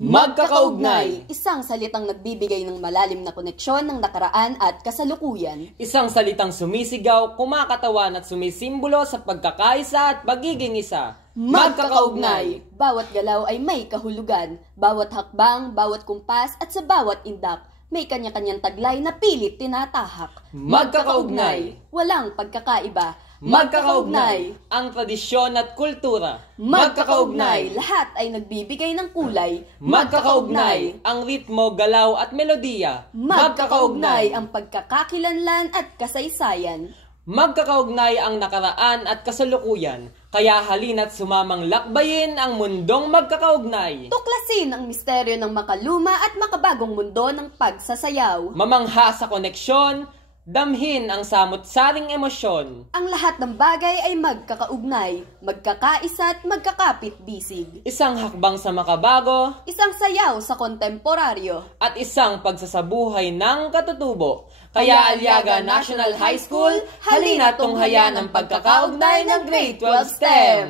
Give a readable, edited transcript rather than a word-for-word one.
Magkakaugnay. Isang salitang nagbibigay ng malalim na koneksyon ng nakaraan at kasalukuyan. Isang salitang sumisigaw, kumakatawan at sumisimbolo sa pagkakaisa at pagiging isa. Magkakaugnay. Bawat galaw ay may kahulugan. Bawat hakbang, bawat kumpas at sa bawat indak, may kanya-kanyang taglay na pilit tinatahak. Magkakaugnay. Walang pagkakaiba. Magkakaugnay. Ang tradisyon at kultura. Magkakaugnay. Lahat ay nagbibigay ng kulay. Magkakaugnay. Ang ritmo, galaw at melodiya. Magkakaugnay. Ang pagkakakilanlan at kasaysayan. Magkakaugnay ang nakaraan at kasalukuyan. Kaya halina't sumamang lakbayin ang mundong magkakaugnay. Tuklasin ang misteryo ng makaluma at makabagong mundo ng pagsasayaw. Mamangha sa koneksyon, damhin ang samot-saring emosyon. Ang lahat ng bagay ay magkakaugnay, magkakaisa at magkakapit-bisig. Isang hakbang sa makabago, Isang sayaw sa kontemporaryo. at isang pagsasabuhay ng katutubo. Kaya Aliaga National High School, halina tunghayan ang pagkakaugnay ng Grade 12 STEM!